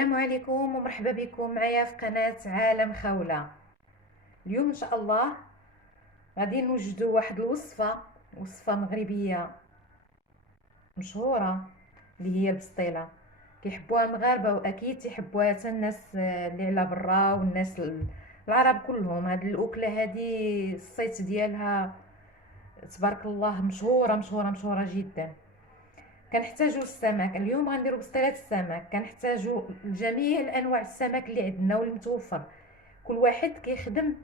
السلام عليكم ومرحبا بكم معايا في قناة عالم خولة. اليوم ان شاء الله غادي نوجدوا واحد وصفة مغربية مشهورة اللي هي البسطيلة. كيحبوها المغاربة واكيد تيحبوها حتى الناس اللي على برا والناس العرب كلهم. هاد الاكلة هادي الصيت ديالها تبارك الله مشهورة مشهورة مشهورة جدا. كنحتاجو السمك اليوم، غنديرو بسطيلة السمك. كنحتاجو جميع الانواع السمك اللي عندنا واللي متوفر. كل واحد كيخدم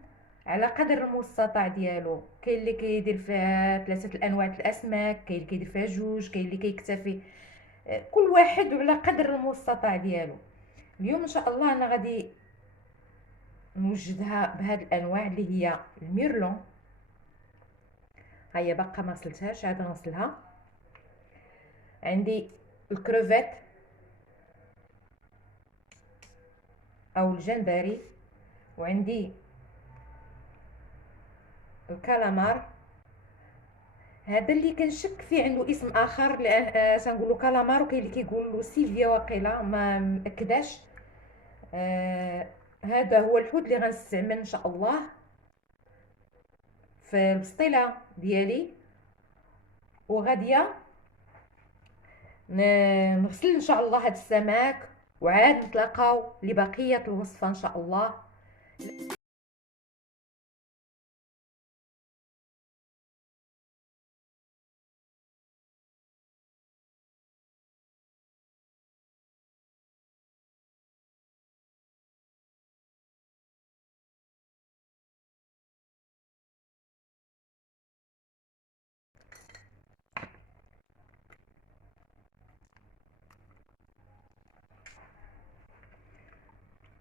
على قدر المستطاع ديالو. كاين اللي كيدير فيها ثلاثه الانواع الاسماك، كاين اللي كيدير فيها جوج، كاين اللي كيكتفي. كل واحد على قدر المستطاع ديالو. اليوم ان شاء الله انا غادي نوجدها بهاد الانواع اللي هي الميرلون. هيا باقا ما غسلتهاش، عاد نغسلها. عندي الكروفيت او الجمبري، وعندي الكالامار. هذا اللي كنشك فيه عنده اسم اخر، تنقولوا كالامار، وكاين اللي كيقول له سيلفيا، واقيلا ما مأكداش. هذا هو الحوت اللي غنستعمل ان شاء الله في البسطيله ديالي. وغاديه نغسل ان شاء الله هذا السمك، وعاد نتلاقاو لبقيه الوصفه ان شاء الله.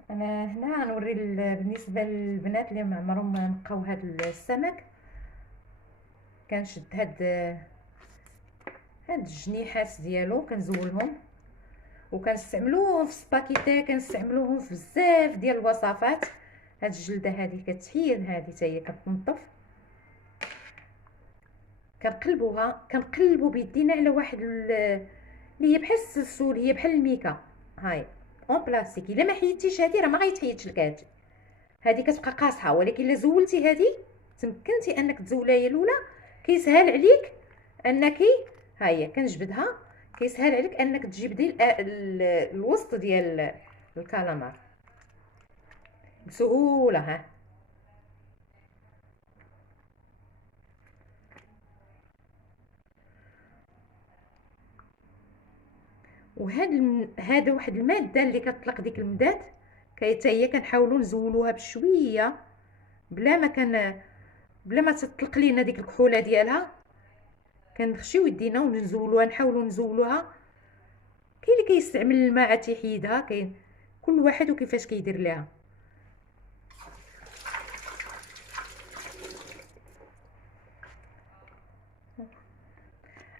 انا هنا غنوري بالنسبه للبنات اللي ما عمرهم ما نقاو هذا السمك. كنشد هاد الجنيحات ديالو كنزولهم، وكنستعملوهم في سباكيتا، كنستعملوهم في بزاف ديال الوصفات. هاد الجلده هذه كتحيد، هذه حتى هي كتنظف. كنقلبوا بيدينا على واحد اللي هي بحال السلسول، هي بحال الميكا. هاي اون بلاستيك. الا ما حيدتيش هذه راه ما غيتحيدش لك هذه. هذه كتبقى قاصحه، ولكن الا زولتي هذه، تمكنتي انك تزولها هي الاولى، كيسهل عليك انك ها هي كنجبدها. كيسهل عليك انك تجبدي الوسط ديال الكالامار بسهوله. ها هذا واحد الماده اللي كتطلق ديك المداد، حتى هي كنحاولوا نزولوها بشويه، بلا ما تطلق لينا ديك الكحوله ديالها. كنخشيو يدينا ونزولوها، نحاولوا نزولوها. كاين اللي كيستعمل الماء عاد تيحيدها، كاين كل واحد وكيفاش كيدير ليها.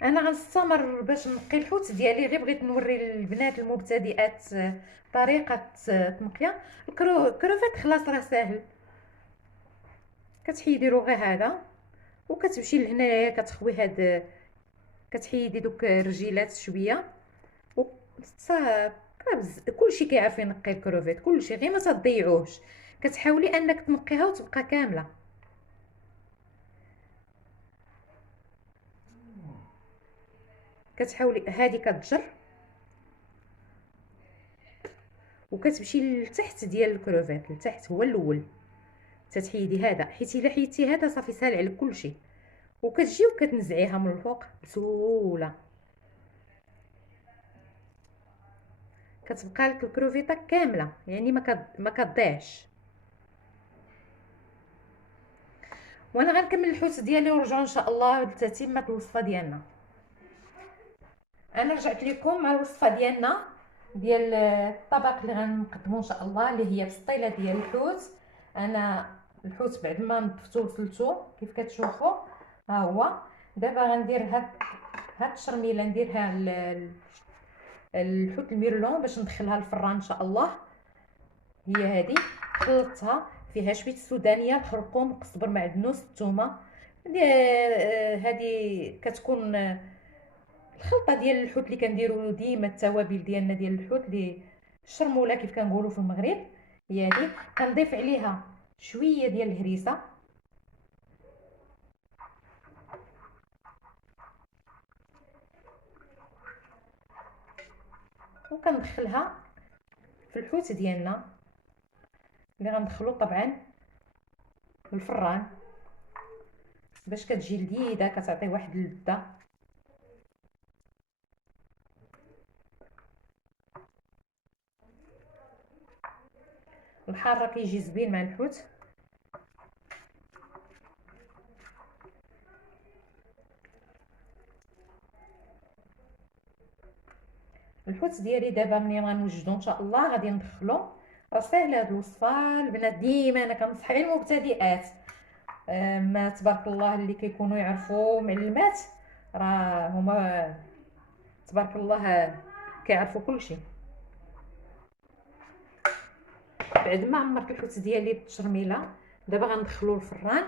انا غنستمر باش نقي الحوت ديالي، غير بغيت نوري للبنات المبتدئات طريقه تنقيه الكروفيت. خلاص راه ساهل، كتحيدي روغي هذا، وكتمشي لهنايا كتخوي كتحيدي دوك الرجيلات شويه و كلشي كيعرف ينقي الكروفيت، كلشي، غير ما تضيعوهش. كتحاولي انك تنقيها وتبقى كامله. كتحاولي هذه كتجر وكتمشي لتحت ديال الكروفيت، لتحت هو الاول. تتحيدي هذا، حيت الا حيدتي هذا صافي سهل عليك كلشي. وكتجي وكتنزعيها من الفوق بسهوله، كتبقى لك الكروفيطه كامله، يعني ما كتضيعش. وانا غنكمل الحوت ديالي ونرجعوا ان شاء الله لتتمه الوصفه ديالنا. انا رجعت لكم مع الوصفه ديالنا، ديال الطبق اللي غنقدمو ان شاء الله، اللي هي بسطيله ديال الحوت. انا الحوت بعد ما نظفتو وغسلتو كيف كتشوفوا، ها هو. دابا غندير هاد الشرميله، نديرها الحوت الميرلون باش ندخلها الفران ان شاء الله. هي هذه خلطتها، فيها شويه السودانيه، الخرقوم، القزبر، معدنوس، الثومه. هذه كتكون الخلطه ديال الحوت اللي كنديروا ديما، التوابل ديالنا ديال الحوت الشرموله كيف كنقولوا في المغرب هي هذه. كنضيف عليها شويه ديال الهريسه وكندخلها في الحوت ديالنا اللي غندخلو طبعا الفران باش كتجي لذيذه، كتعطي واحد اللذه. الحار كيجي زبين مع الحوت. الحوت ديالي دابا ملي غنوجدو ان شاء الله غادي ندخلو. راه ساهله هاد الوصفه البنات، ديما انا كنصح غير المبتدئات. ما تبارك الله اللي كيكونوا يعرفوا معلمات راه هما تبارك الله كيعرفوا كلشي. بعد ما عمرت الحوت ديالي بالتشرميله دابا غندخلو الفران.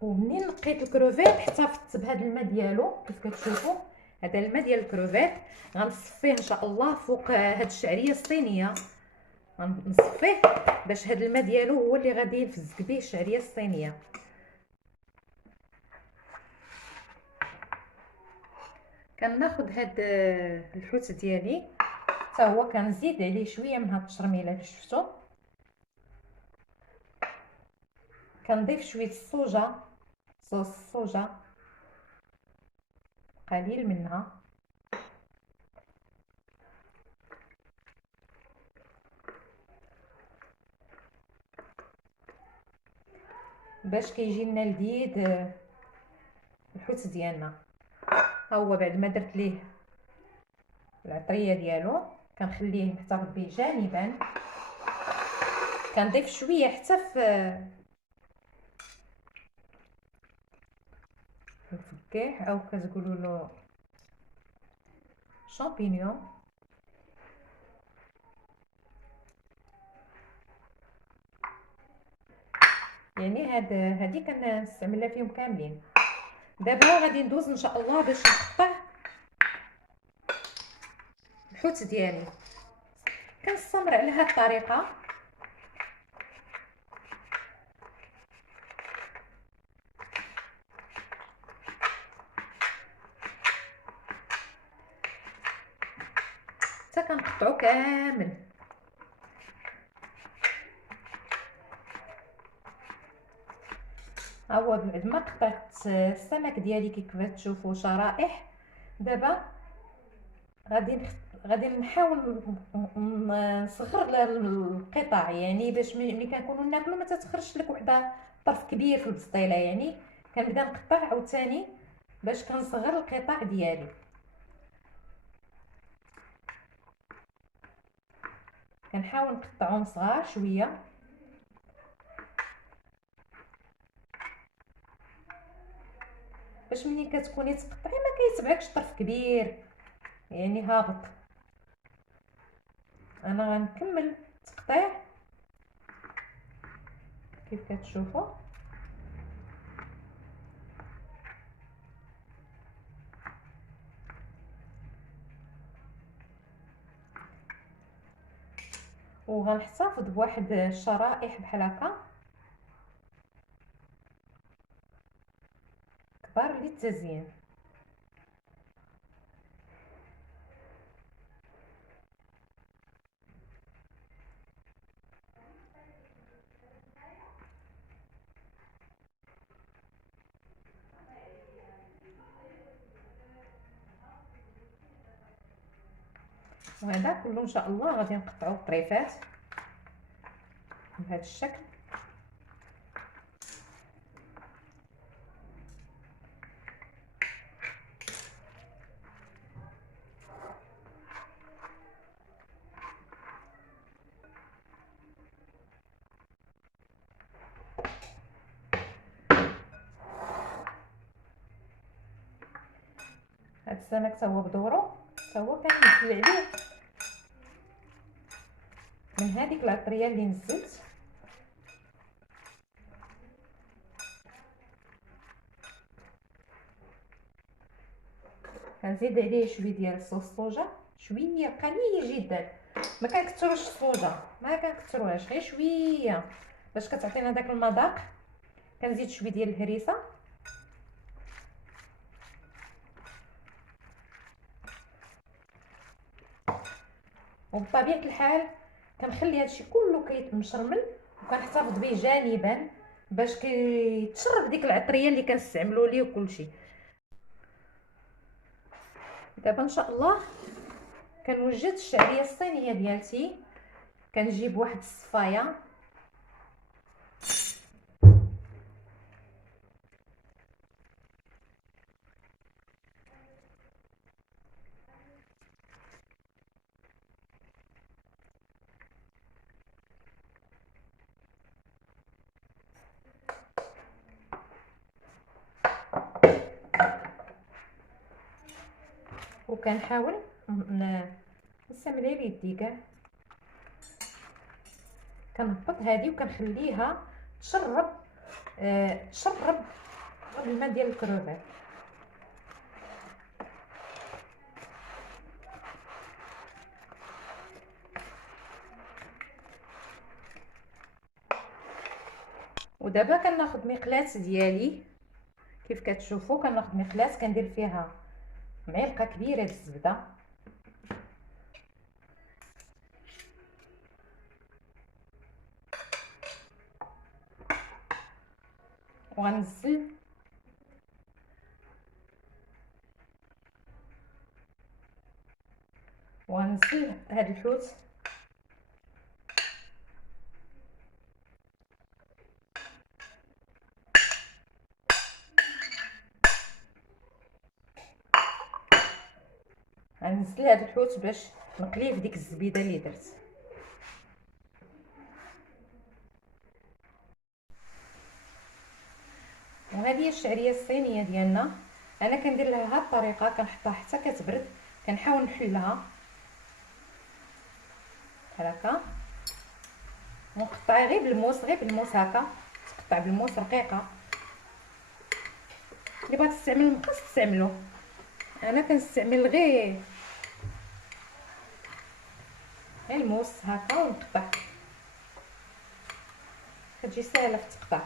ومنين نقيت الكروفيت احتفظت بهذا الماء ديالو كيف كتشوفوا، هذا الماء ديال الكروفيت غنصفيه ان شاء الله فوق هاد الشعريه الصينيه. غنصفيه باش هاد الماء ديالو هو اللي غادي يفزك به الشعريه الصينيه. كناخذ هاد الحوت ديالي حتى هو كنزيد عليه شويه من هاد التشرميله اللي شفتوا. كنضيف شويه الصوجه، صوص الصوجه قليل منها، باش كيجي لنا لذيذ الحوت ديالنا. ها هو بعد ما درت ليه العطريه ديالو كنخليه محتفظ به جانبا. كنضيف شويه حتى في الفكاح او كتقولوا له شامبينيون. يعني هادي كنستعملها فيهم كاملين. دابا غادي ندوز ان شاء الله باش نقطع الحوت ديالي. كنستمر على هاد الطريقه. حتى كنقطعو كامل. ها هو بعد ما قطعت السمك ديالي كيف تشوفوا شرائح. دابا غادي نحاول نصغر القطع، يعني باش ملي كنكونوا ناكلوا ما تتخرجش لك وحده طرف كبير في البسطيله. يعني كنبدا نقطع عاوتاني باش كنصغر القطع ديالي. كنحاول نقطعهم صغار شويه باش ملي كتكوني تقطعي ما كيتبعكش طرف كبير يعني هابط. انا غنكمل تقطيع كيف كتشوفوا. وغنحتفظ بواحد الشرائح بحال هكا كبار للتزيين. وهذا كله ان شاء الله غادي نقطعوه طريفات بهذا الشكل. هذا السمك تا هو بدورو تا هو كننزل عليه من هذيك العطريه اللي نزلت. كنزيد عليه شويه ديال صوص صوجا، شويه قليل جدا، ما كنكثروش الصوجا، ما كنكثروهاش، غير شويه باش كتعطينا داك المذاق. كنزيد شويه ديال الهريسه، وبطبيعه الحال كنخلي هادشي كله كيتمشرمل وكنحتفظ به جانبا باش كيتشرب ديك العطريه اللي كنستعملوا ليه وكلشي. دابا ان شاء الله كنوجد الشعريه الصينيه ديالتي. كنجيب واحد الصفايه وكنحاول نستعمل بيدي كاع، كنهبط هذه وكنخليها تشرب الماء ديال الكروفيت. ودابا كناخذ مقلاة ديالي كيف كتشوفوا، كناخذ مقلاة كندير فيها معلقه كبيره ديال الزبده، وغنزل هاد الحوت غنزل هاد الحوت باش نقليه في ديك الزبيده اللي درت. وهذه هي الشعريه الصينيه ديالنا. انا كندير لها هاد الطريقه، كنحطها حتى كتبرد، كنحاول نحلها بحال هكا ونقطعها غير بالموس هكا، تقطع بالموس رقيقه. اللي بغات تستعمل المقص تستعملو، انا كنستعمل غير الموس هكا ونقطع، كتجي ساهله في التقطيع.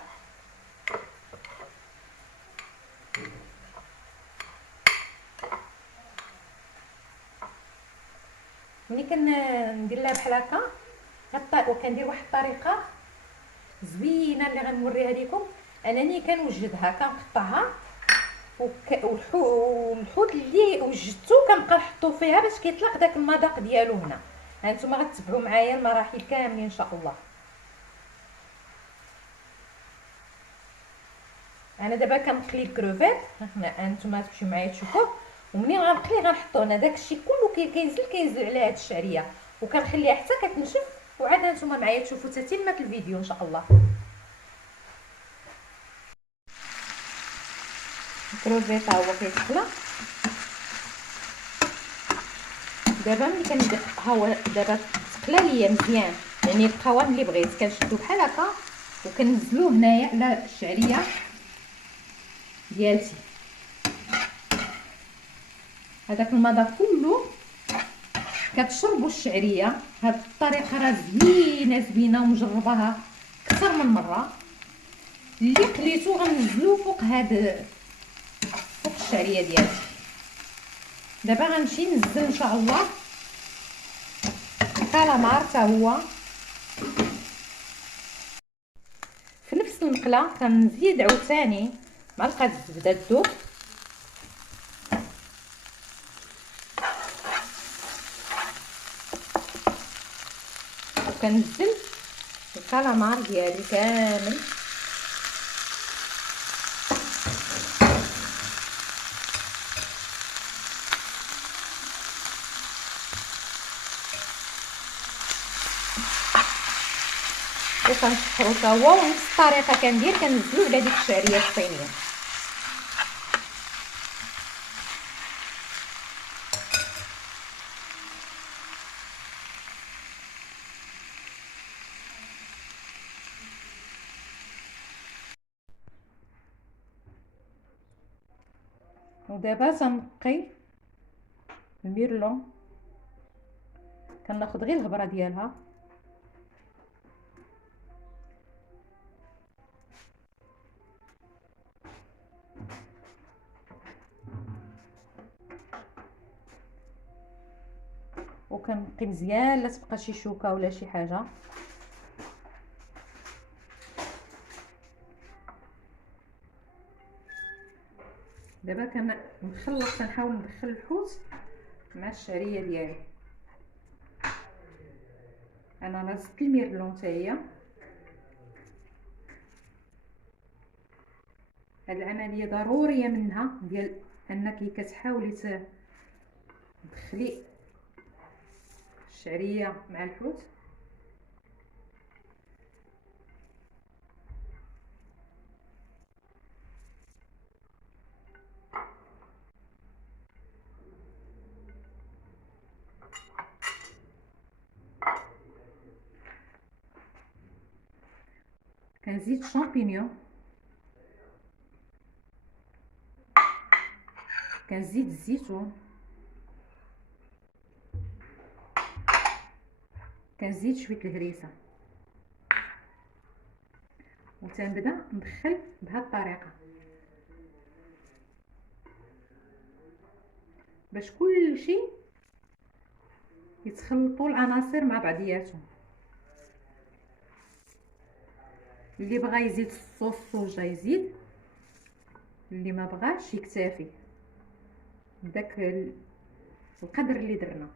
ملي كندير لها بحال هكا وكندير واحد الطريقه زوينه اللي غنوريها لكم. انني كنوجدها كنقطعها والحوت اللي وجدته كنبقى نحطو فيها باش كيطلق داك المذاق ديالو هنا. هانتوما غتتبعوا معايا المراحل كاملين ان شاء الله. انا دابا كنقلي الكروفيت، هانتوما تمشيو معايا تشوفوه. ومنين غنقلي غنحطو هنا داكشي كله كينزل على هاد الشعريه، وكنخليها حتى كتنشف، وعاد هانتوما معايا تشوفوا تتمه الفيديو ان شاء الله. الكروفيت ها هو كيتقلى دابا. ملي كندير ها هو دابا تقلى ليا مزيان، يعني القوام اللي بغيت كنشدو بحال هكا وكنزلوه هنايا على الشعريه ديالتي. هذاك المذاق كله كتشربوا الشعريه. هاد الطريقه راه زوينه ومجرباها اكثر من مره. اللي قليتو غنزلو فوق الشعريه ديالتي. دابا غنمشي ننزل ان شاء الله الكالامار حتى هو في نفس المقله. كنزيد عاوتاني معلقه الزبده الذوب، وكنزل الكالامار ديالي كامل. وكنسحرو حتى هو، ونفس الطريقه كندير كنزلو على ديك الشعريه الصينيه. ودابا تنقي الميرلون كناخذ غير الهبره ديالها، وكنقي مزيان لا تبقى شي شوكه ولا شي حاجه. دابا كنحاول ندخل الحوت مع الشعريه ديالي. انا لازمت الميرلون حتى هي. هاد العمليه ضروريه منها، ديال انك كتحاولي تدخلي الشعريه مع الحوت. كنزيد شامبينيون، كنزيد الزيتون، كنزيد شويه الهريسه، وتنبدا ندخل بهذه الطريقه باش كلشي يتخلطوا العناصر مع بعضياتهم. اللي بغى يزيد الصوص الصوجا يزيد، اللي ما بغاش يكتفي بداك القدر اللي درنا.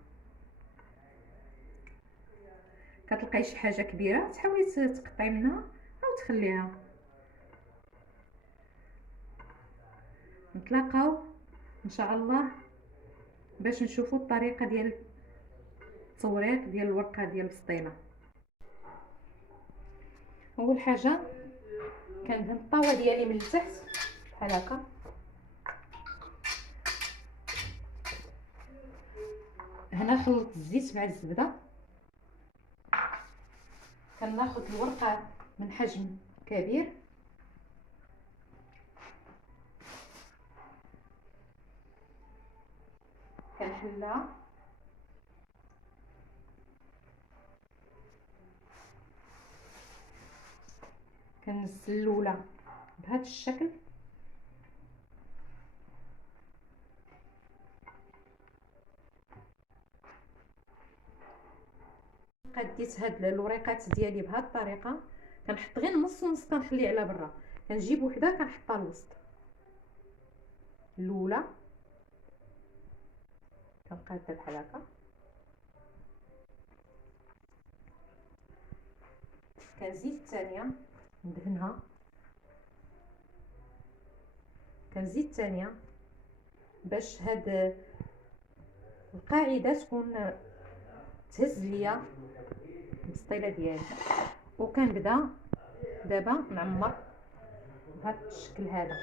كتلقاي شي حاجه كبيره تحاولي تقطعي منها او تخليها. نتلاقاو ان شاء الله باش نشوفوا الطريقه ديال التوريق ديال الورقه ديال البسطيله. اول حاجه كندهن الطاوه ديالي من التحت بحال هكا، هنا خلطت الزيت مع الزبده. كناخذ الورقه من حجم كبير، كنحلها كنزل الاولى بهذا الشكل، قديت هاد الوريقات ديالي بهذه الطريقه. كنحط غير نص نص، كنخليه على برا، كنجيب وحده كنحطها الوسط. الاولى كنقادها بحال هكا، كنزيد الثانيه ندهنها، كنزيد الثانيه باش هاد القاعده تكون تهز ليا البسطيله ديالي. وكنبدا دابا نعمر بهذا الشكل هذا.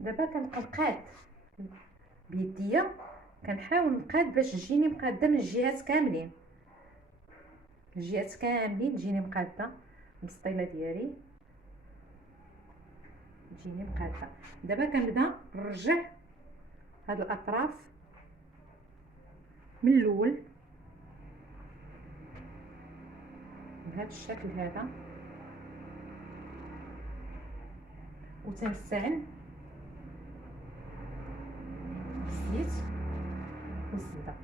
دابا كنقاد بيديا، كنحاول نقاد باش تجيني مقاده من الجهات كاملين، الجهات كاملين تجيني مقاده البسطيله ديالي، تجيني مقاده. دابا كنبدا نرجع هاد الاطراف من الاول بهذا الشكل هذا، وتنستعن الزيت والزبده.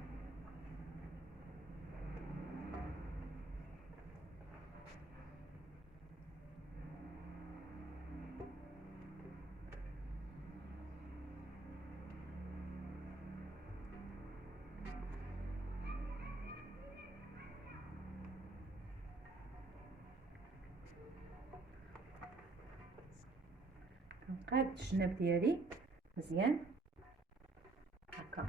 كنقاد الجناب ديالي مزيان هكا.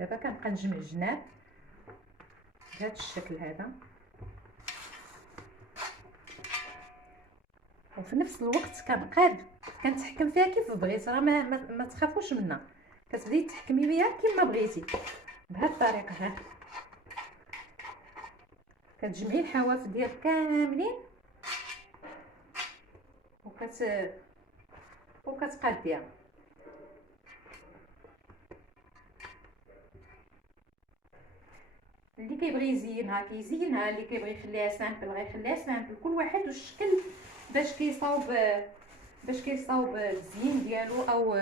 دابا كنبقى نجمع الجناب بهذا الشكل هذا، وفي نفس الوقت كنبقى كنتحكم فيها كيف بغيت. راه ما تخافوش منها، كتبداي تحكمي بها كما بغيتي بهذه الطريقه. ها كتجمعي الحواف ديالك كاملين وكتقاديها. اللي كيبغي يزينها كيزينها، اللي كيبغي يخليها سامبل غيخليها سامبل. كل واحد والشكل باش كيصاوب الزين ديالو او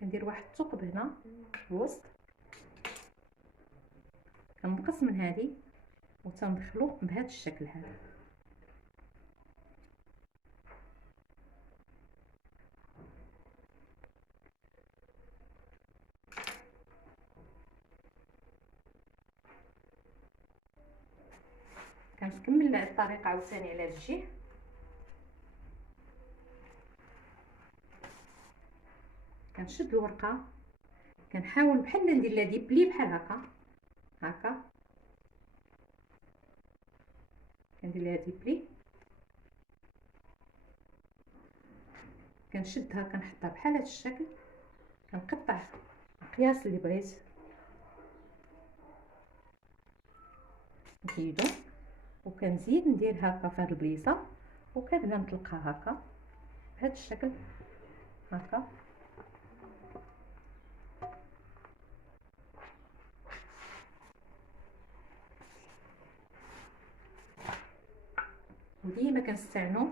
كندير واحد الثقب هنا في الوسط، كنقص من هذه وتندخلو بهذا الشكل هذا. كنكمل الطريقه عاوتاني على هذا الجهه. كنشد الورقه، كنحاول بحال ندير لها دي بلي بحال هكا كندير لها دي بلي، كنشدها كنحطها بحال هذا الشكل، كنقطع القياس اللي بغيت نحيدو، وكنزيد ندير هكا في هذه البليصه، وكنبدا نطلقها هكا بهذا الشكل هكا. وديما كنستعنوا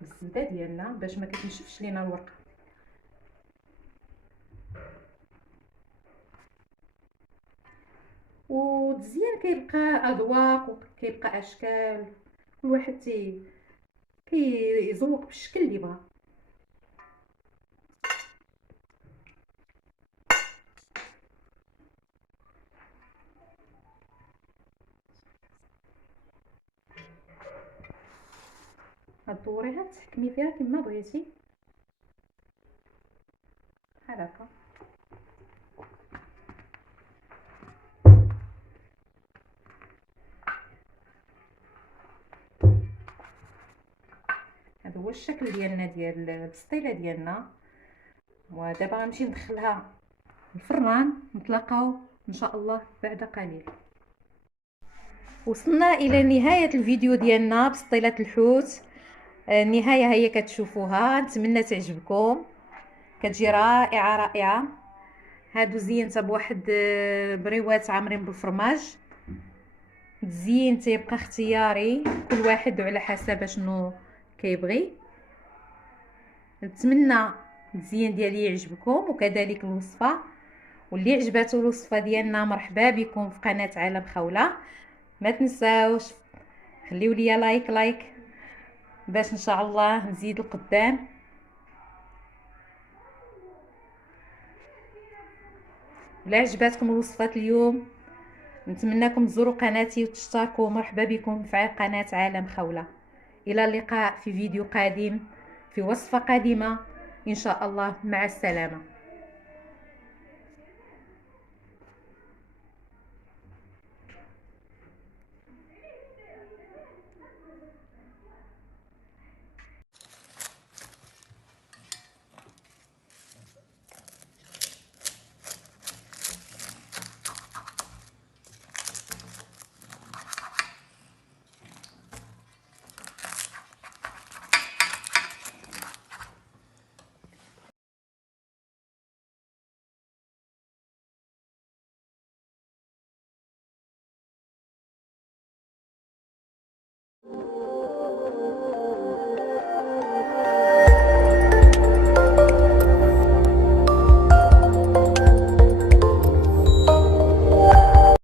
بالزبده ديالنا باش ما كتنشفش لينا الورقه. والتزيين كيبقى اذواق وكيبقى اشكال، كل واحد كيزوق بالشكل اللي بغا. غدوريها تحكمي فيها كما بغيتي بحال هكا. هذا هو الشكل ديالنا ديال البسطيله ديالنا. ودابا غنمشي ندخلها الفران، نتلاقاو ان شاء الله بعد قليل. وصلنا الى نهايه الفيديو ديالنا بسطيله الحوت. النهايه هي كتشوفوها، نتمنى تعجبكم، كتجي رائعه رائعه. هادو زينتها بواحد بريوات عامرين بالفرماج. التزيين تيبقى اختياري، كل واحد على حسب شنو كيبغي. نتمنى التزيين ديالي يعجبكم وكذلك الوصفه. واللي عجباتو الوصفه ديالنا مرحبا بكم في قناه عالم خوله. ما تنساوش خليو لي لايك باش ان شاء الله نزيد القدام. ولا عجباتكم الوصفات اليوم نتمنىكم تزوروا قناتي وتشتركوا. مرحبا بكم في قناه عالم خوله. الى اللقاء في فيديو قادم، في وصفه قادمه ان شاء الله. مع السلامه.